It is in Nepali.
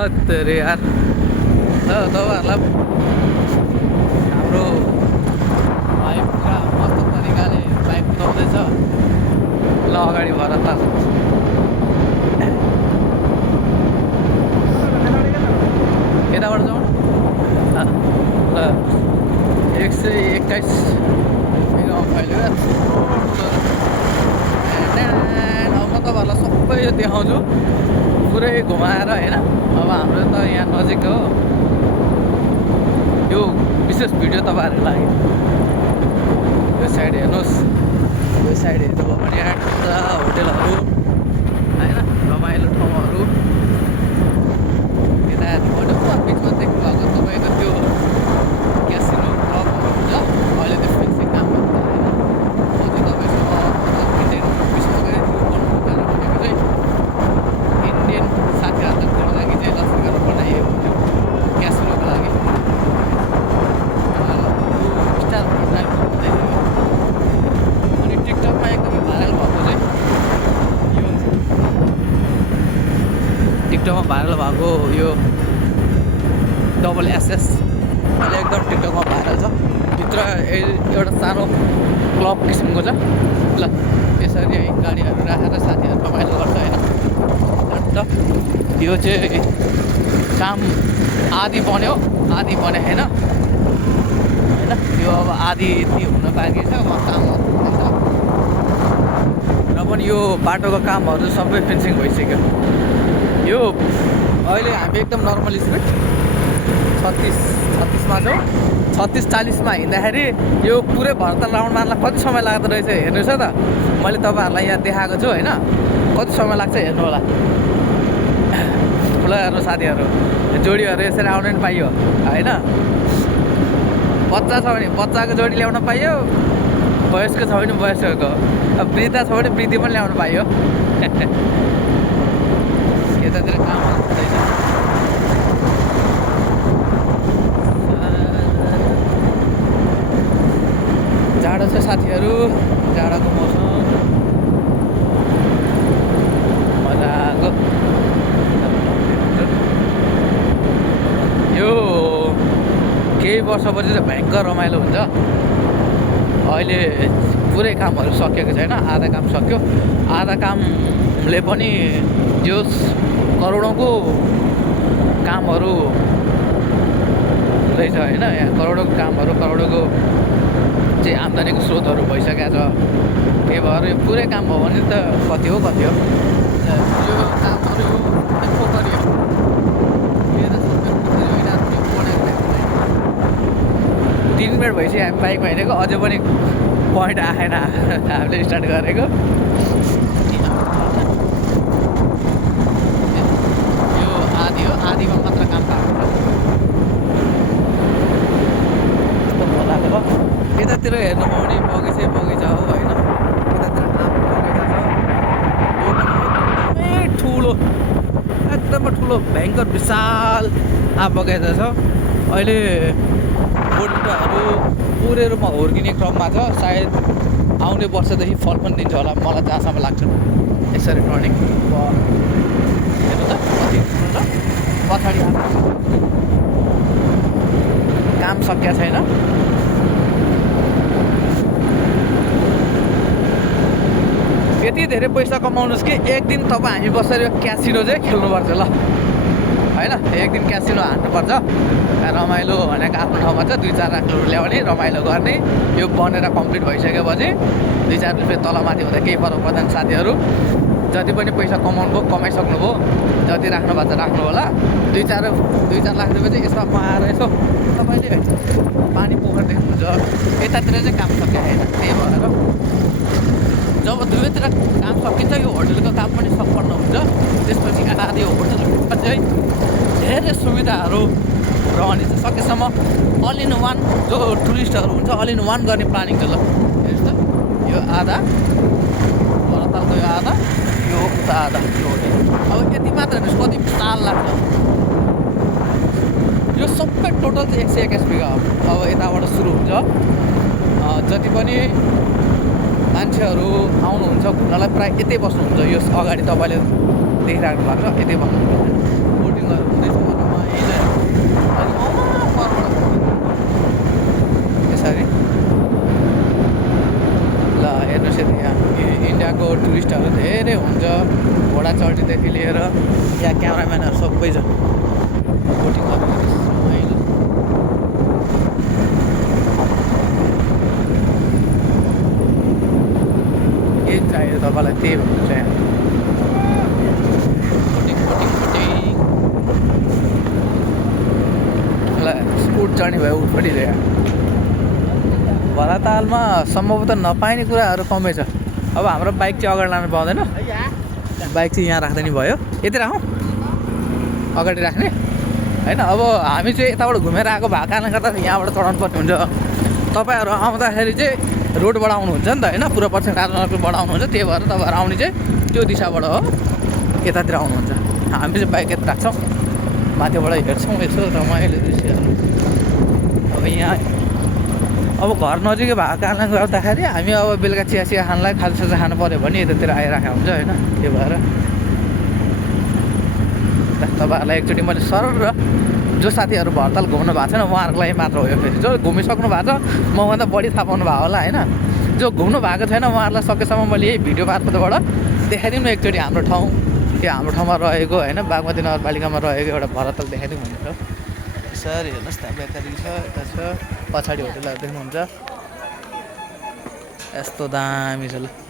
हत्तेरी यार तपाईँहरूलाई हाम्रो भाइ पुरा मस्त तरिकाले बाइक कुदाउँदैछ ल अगाडि भएर त यताबाट जाउँ ल 121 अहिले अब म तपाईँहरूलाई सबै यो देखाउँछु पुरै घुमाएर होइन। अब हाम्रो त यहाँ नजिक हो यो विशेष भिडियो तपाईँहरूको लागि। यो साइड हेर्नुहोस्, यो साइड हेर्नुभयो भने यहाँ पुरा होटेलहरू होइन, रमाइलो ठाउँहरू। यता हेर्नुभयो भने बिचमा देख्नु भएको तपाईँको त्यो क्यासिनो क्लबहरू हुन्छ, अहिले त्यो फेन्सिङ काम गर्छ होइन। म चाहिँ तपाईँसँग इन्डियन विश्वमा गएर यो गर्नुको कारण भनेको चाहिँ इन्डियन साथीहरूको लागि चाहिँ लक्ष्मीगढ बनाइएको थियो क्यासिनोको लागि। स्टार अनि टिकटकमा एकदमै भाइरल भएको चाहिँ यो टिकटकमा भाइरल भएको यो डबल एसएस अहिले एकदम टिकटकमा भाइरल छ। भित्र एउटा सानो क्लब किसिमको छ। ल यसरी यहीँ गाडीहरू राखेर साथीहरू रमाइलो गर्छ होइन। अन्त यो चाहिँ काम आधी बन्यो आधी बने होइन होइन। यो अब आधी यति हुन बाँकी छ, काम हुँदैछ। र पनि यो बाटोको कामहरू सबै फिनिसिङ भइसक्यो। यो अहिले हामी एकदम नर्मल स्पिड 36मा छौँ। 36-40मा हिँड्दाखेरि यो पुरै भर्तल राउन्ड मार्न कति समय लाग्दो रहेछ हेर्नुहोस् त। मैले तपाईँहरूलाई यहाँ देखाएको छु होइन, कति समय लाग्छ हेर्नु होला। ल हेर्नु साथीहरू, जोडीहरू यसरी आउनु पनि पाइयो होइन। बच्चा छ भने बच्चाको जोडी ल्याउन पाइयो, वयस्क छ भने वयस्कको, अब वृद्ध छ भने वृद्धि पनि ल्याउनु पाइयो। यतातिर कामहरू हुँदैछ। जाडो छ साथीहरू, जाडोको मौसम मजाको। यो केही वर्षपछि चाहिँ भयङ्कर रमाइलो हुन्छ। अहिले पुरै कामहरू सकिएको छैन, आधा काम सक्यो। आधा कामले पनि जस करोडौँको कामहरू हुँदैछ होइन। यहाँ करोडौँको कामहरू, करोडौँको चाहिँ आम्दानीको स्रोतहरू भइसकेको छ। त्यही भएर यो पुरै काम भयो भने त कति हो कति हो। यो कामहरू पोखरी हो, 3 मिनट भइसक्यो हामी बाइकमा हिँडेको, अझै पनि पोइन्ट आएन हामीले स्टार्ट गरेको। यो आधी हो, आधीमा मात्र काम भएको छ। यतातिर हेर्नुभयो भने बगैँचा बगैँचा हो होइन। यतातिर आँप बगैँचा छ। यो पनि एकदमै ठुलो, एकदमै ठुलो भयङ्कर विशाल आँप बगैँचा छ। अहिले बोटबिटाहरू पुरै रूपमा हुर्किने क्रममा छ। सायद आउने वर्षदेखि फल पनि दिन्छ होला, मलाई जहाँसम्म लाग्छ। यसरी टर्निङ हेर्नु त कति ठुलो छ। पछाडि काम सकिएको छैन। यति धेरै पैसा कमाउनुहोस् कि एक दिन तपाईँ हामी बसेर यो क्यासिनो चाहिँ खेल्नुपर्छ ल होइन। एक दिन क्यासिनो हान्नुपर्छ। रमाइलो भनेको आफ्नो ठाउँमा छ, 2-4 लाख रुपियाँ ल्याउने रमाइलो गर्ने। यो बनेर कम्प्लिट भइसकेपछि 2-4 रुपियाँ तलमाथि हुँदा केही फरक पर्दैन साथीहरू। जति पनि पैसा कमाउनु भयो कमाइसक्नुभयो, जति राख्नु भएको छ राख्नु होला। 2-4 लाख रुपियाँ चाहिँ यसमा आएर यसो तपाईँले पानी पोखर देख्नुहुन्छ। यतातिर चाहिँ काम सकियो होइन। त्यही भएर जब दुवैतिर काम सकिन्छ यो होटलको काम पनि सम्पन्न हुन्छ। त्यसपछि आधी होटलमा चाहिँ धेरै सुविधाहरू रहने छ। सकेसम्म अल इन वान जो टुरिस्टहरू हुन्छ अल इन वान गर्ने प्लानिङ छ। ल हेर्नुहोस् त, यो आधा भरतालको, यो आधा, यो उता आधा, यो होटल। अब यति मात्र हेर्नुहोस् कति विशाल लाग्छ। यो सबै टोटल चाहिँ 121 बिघा हो। अब यताबाट सुरु हुन्छ। जति पनि मान्छेहरू आउनुहुन्छ घुम्नलाई प्रायः यतै बस्नुहुन्छ। यो अगाडि तपाईँले देखिराख्नु भएको छ, यतै बस्नुहुन्छ। बोटिङहरू हुँदैछ। यहाँ क्यामराम्यानहरू सबै छ बोटिङ गर्नु के चाहियो तपाईँलाई त्यही भन्नु चाहिँ स्कुट चढ्ने भयो उठपट्टि चाहिँ भरातालमा सम्भवतः नपाइने कुराहरू कमै छ। अब हाम्रो बाइक चाहिँ अगाडि लानु पाउँदैन, बाइक चाहिँ यहाँ राख्दा नि भयो। यति राखौँ अगाडि राख्ने होइन। अब हामी चाहिँ यताबाट घुमेर आएको भएको कारणले गर्दा यहाँबाट चढाउनु पर्ने हुन्छ। तपाईँहरू आउँदाखेरि चाहिँ रोडबाट आउनुहुन्छ नि त होइन, पुरा पर्सेन्ट कार्नरबाट आउनुहुन्छ, त्यही भएर तपाईँहरू आउने चाहिँ त्यो दिशाबाट हो, यतातिर आउनुहुन्छ। हामी चाहिँ बाइक यता राख्छौँ, माथिबाट हेर्छौँ यसो रमाइलो दृश्यहरू। अब यहाँ अब घर नजिकै भएको कारणले गर्दाखेरि हामी अब बेलुका चिया खानलाई खाजासाजा खानु पऱ्यो भने यतातिर आइराखेको हुन्छ होइन। त्यही भएर तपाईँहरूलाई एकचोटि मैले सरल र जो साथीहरू भरताल घुम्नु भएको छैन उहाँहरूको लागि मात्र हो यो फेरि। जो घुमिसक्नु भएको छ मभन्दा बढी थाहा पाउनु भयो होला होइन। जो घुम्नु भएको छैन उहाँहरूलाई सकेसम्म मैले यही भिडियो मार्फतबाट देखाइदिउँ न एकचोटि हाम्रो ठाउँ, त्यो हाम्रो ठाउँमा रहेको होइन, बागमती नगरपालिकामा रहेको एउटा भरताल देखाइदिउँ भनेर। सर हेर्नुहोस् त्यहाँ बेकरी छ, यता छ, पछाडि होटेलहरू देख्नुहुन्छ। यस्तो दामी छ ल।